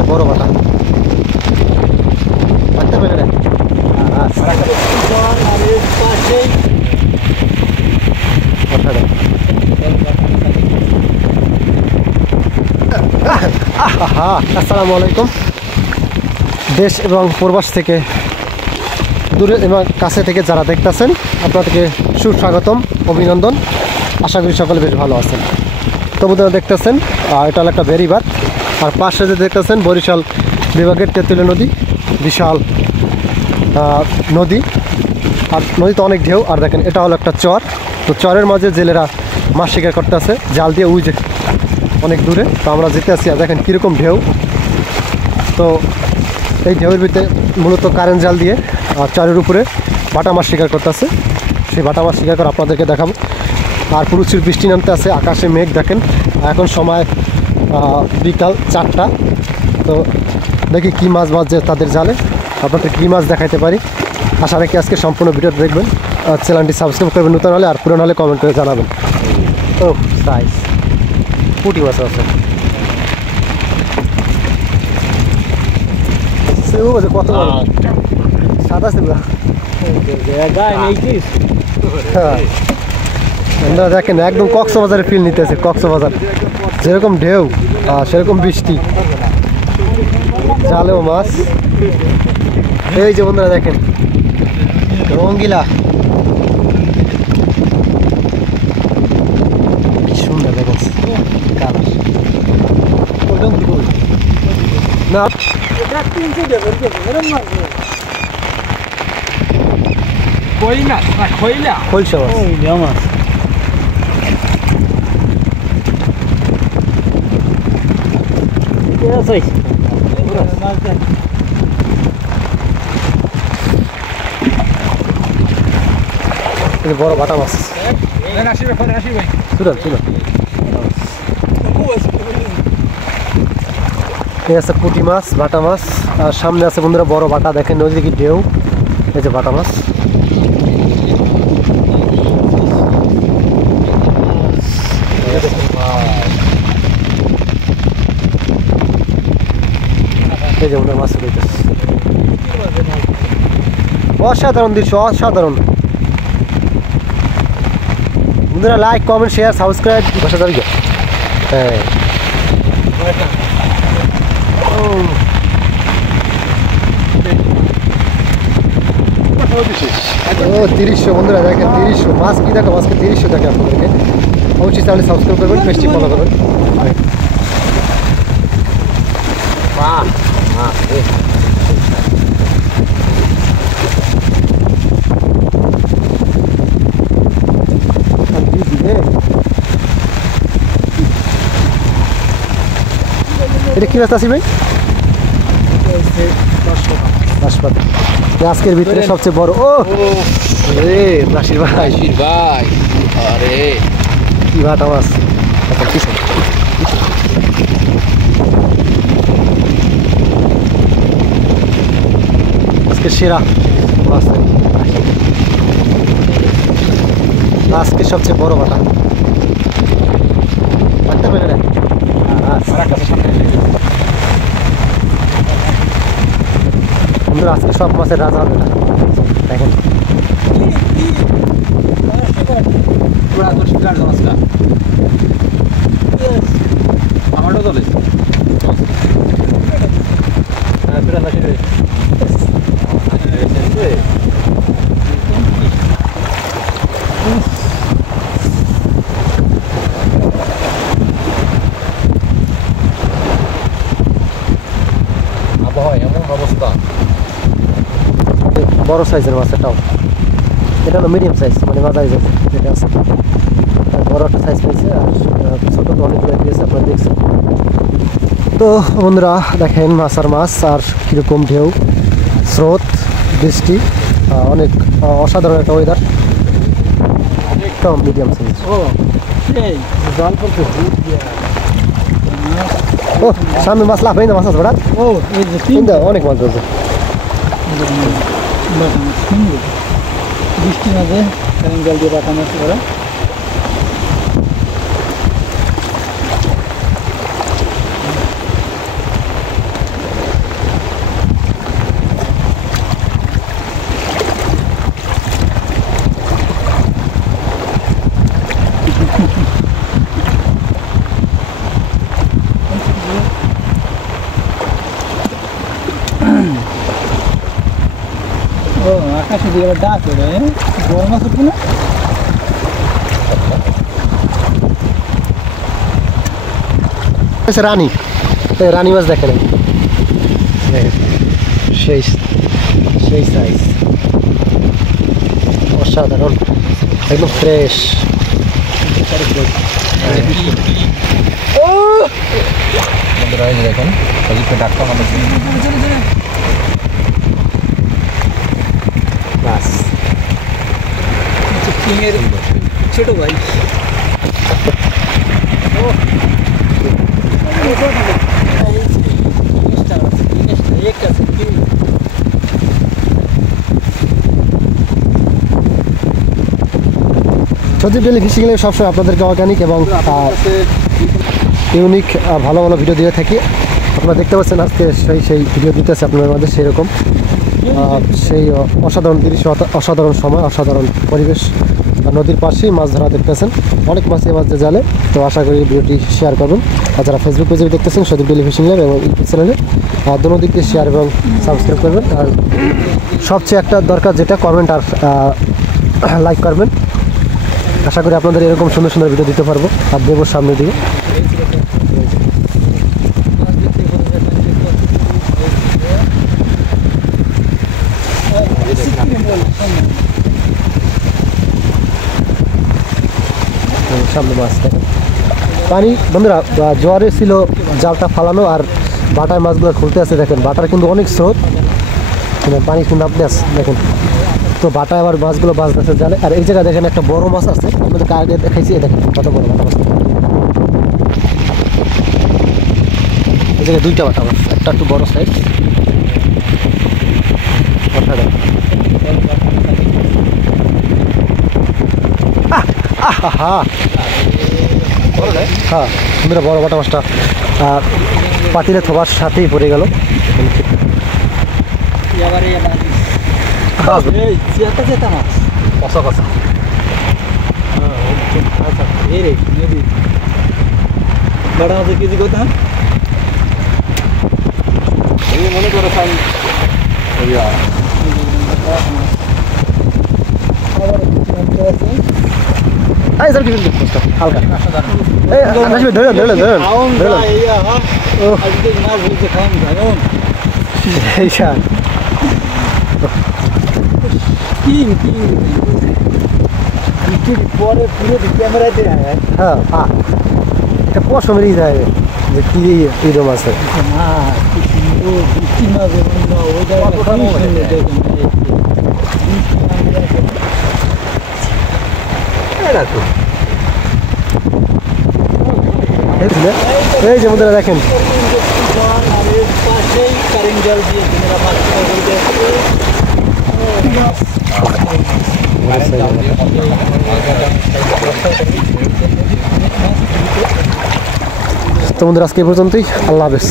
সবচেয়ে বড় বাটা। পারতে পেরে না আসসালামু আলাইকুম। দেশ এবং প্রবাস থেকে দূরে এবং কাছে থেকে যারা দেখতেছেন আপনাদেরকে সুস্বাগতম, অভিনন্দন। আশা করি সকলে বেশ ভালো আছেন। তবু তারা দেখতেছেন এটা হলো একটা বেড়িবাঁধ, আর পাশে যে দেখতেছেন বরিশাল বিভাগের তেঁতুলিয়া নদী, বিশাল নদী, আর নদীতে অনেক ঢেউ। আর দেখেন এটা হলো একটা চর, তো চরের মাঝে জেলেরা মাছ শিকার করতে আছে জাল দিয়ে, উই যে অনেক দূরে। তো আমরা যেতে আসি, আর দেখেন কীরকম ঢেউ। তো এই ঢেউয়ের ভিতরে মূলত কারেন্ট জাল দিয়ে চরের উপরে বাটা মাছ শিকার করতে আছে। সেই বাটা মাছ শিকার করে আপনাদেরকে দেখাবো। আর প্রচুর বৃষ্টি নামতে আছে, আকাশে মেঘ দেখেন। এখন সময় বিকাল 4টা। তো দেখি কী মাছ বাজছে তাদের জালে, আপনাদের কী মাছ দেখাইতে পারি। আশা রাখি আজকে সম্পূর্ণ ভিডিও দেখবেন। চ্যানেলটি সাবস্ক্রাইব করবেন নতুন হলে, আর পুরনো হলে কমেন্ট করে জানাবেন। ও সাইজ পুঁটি মাছ আছে, কত সাদা ছিল। দেখেন একদম কক্সবাজারের ফিল নিতেছে। কক্সবাজার যেরকম ঢেউ সেরকম বৃষ্টি, জালেও মাছ। এই যে বন্ধুরা দেখেন রঙ্গিলা, কি সুন্দর দেখেন কালার। না খোলসা মাছ। বড় বাটা মাছ, এই আছে পুঁটি মাছ, বাটা মাছ। আর সামনে আছে বন্ধুরা বড় বাটা, দেখেন নদীকে ঢেউ। এই যে বাটা মাছ, এই যে বন্ধুরা মাছ রয়েছে। অসাধারণ দৃশ্য, অসাধারণ। বন্ধুরা লাইক, কমেন্ট, শেয়ার, সাবস্ক্রাইব ভাষা যাবি। হ্যাঁ ও 300 বন্ধুরা দেখেন, 300 মাছ। কি দেখো মাছকে 300 দেখে আপনাদেরকে। অবশ্যই চ্যানেল সাবস্ক্রাইব করবেন, পেজটি ফলো করবেন। এটা কি মাছ আসি ভাই? বাঁশপাতা। আজকের ভিতরে সবচেয়ে বড়। ও রে নাসির ভাই, আরে কি বাটা মাছ। আজকে সেরা মাছ, আজকে সবচেয়ে বড় বাটা। বাটা পেলে না আজকে সব মাছের রাজা হবে। দেখেন আমারও চলে আবহাওয়া এমন অবস্থা। বড় সাইজের মাছ এটাও, এটা হলো মিডিয়াম সাইজ, মানে মাঝারি সাইজ যেটা আছে। বড় একটা সাইজ পেয়েছে, আর ছোটো তো অনেকগুলো দিয়েছে আপনারা দেখছেন। তো বন্ধুরা দেখেন মাছ আর মাছ, আর কীরকম ঢেউ, স্রোত, বৃষ্টি, অনেক অসাধারণ একটা ওয়েদার। একদম মিডিয়াম সাইজ। ও সামনে মাছ লাভ হয় না, মাছ আছে বেড়া। ও অনেক মাছ ধরছে। বৃষ্টি মাঝে জল দিয়ে বাটা মাছ ধরা। আকাশে দিয়ে আবার ডাক করে বড় মাছ উঠবে না রানী রানী মাছ দেখেন সেই সেই সাইজ অসাধারণ একদম ফ্রেশ দেখুন ডাক্তার বাস ছোট ভাই সজীব ডেইলি ফিশিং এ সবসময় আপনাদেরকে অর্গানিক এবং ইউনিক ভালো ভালো ভিডিও দিয়ে থাকি। আপনারা দেখতে পাচ্ছেন আজকে সেই ভিডিও দিতেছে আপনাদের মাঝে সেরকম সেই অসাধারণ দৃশ্য, অসাধারণ সময়, অসাধারণ পরিবেশ, নদীর পাশেই মাছ ধরা দেখতেছেন, অনেক মাছই মাছ জালে। তো আশা করি ভিডিওটি শেয়ার করবেন। আর যারা ফেসবুক পেজে দেখতেছেন সজীব ডেইলি ফিশিং ল্যাব এবং ইউটিউব চ্যানেলে দোনো দিক দিয়ে শেয়ার এবং সাবস্ক্রাইব করবেন। আর সবচেয়ে একটা দরকার যেটা কমেন্ট আর লাইক করবেন। আশা করি আপনাদের এরকম সুন্দর সুন্দর ভিডিও দিতে পারবো আর দেবো সামনে দিকে। সামনে মাছ দেখেন পানি বন্ধুরা জোয়ারে ছিল জালটা ফালানো আর বাটার মাছগুলো খুলতে আছে। দেখেন বাটার কিন্তু অনেক স্রোত, পানি কিন্তু আপনি আছে দেখেন। তো বাটা আবার মাছগুলো বাঁচতেছে জালে। আর এই জায়গায় দেখেন একটা বড় মাছ আছে, আমাদেরকে আগে দেখাইছি, দেখেন কত বড় বাটা মাছ। এই জায়গায় দুইটা বাটা মাছ, একটা একটু বড় সাইজ। হ্যাঁ বন্ধুরা বড় বাটা মাছটা পাতিলে থোবার সাথেই পড়ে গেল। কষা কষা বড় মাছের কেজি কত মনে করো হালকা পরে পুরো ক্যামেরায় দেয়। হ্যাঁ এটা পশমেরই যায় যে কি এরকম আছে। এই যে বন্ধুরা দেখেন তো বন্ধুরা আজকে এই পর্যন্তই। আল্লাহ হাফেজ।